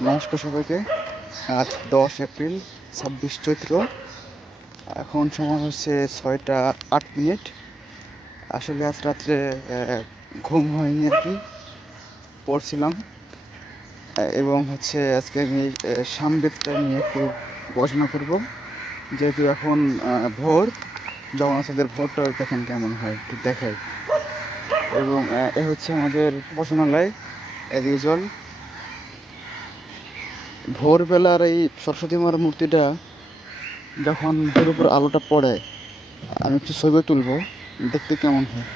নমস্কার সবাইকে। আজ দশ এপ্রিল, ছাব্বিশ চৈত্র। এখন সময় হচ্ছে ছয়টা আট মিনিট। আসলে আজ রাত্রে ঘুম হয়নি আর কি, পড়ছিলাম। এবং হচ্ছে আজকে আমি সামবেদটা নিয়ে একটু পড়াশোনা করব। যেহেতু এখন ভোর জগন্নাথদের ভোরটা দেখেন কেমন হয়, একটু দেখাই। এবং এ হচ্ছে আমাদের উপাসনালয় এদিকে জল ভোরবেলার এই সরস্বতী মার মূর্তিটা যখন এর উপর আলোটা পড়ে, আমি একটু ছবি তুলবো, দেখতে কেমন হয়।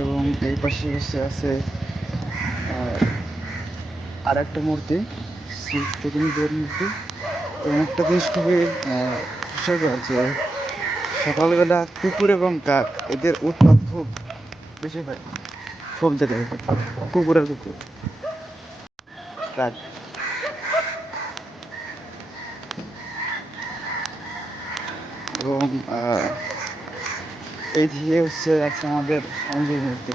এবং এই পাশে হচ্ছে আছে আর একটা মূর্তি মূর্তি। এবং একটা জিনিস খুবই যে সকালবেলা কুকুর এবং কাক, এদের উৎপাত খুব বেশি হয়। সব জায়গায় কুকুর আর কুকুর। কাক এবং এই দিকে হচ্ছে আছে আমাদের মূর্তি।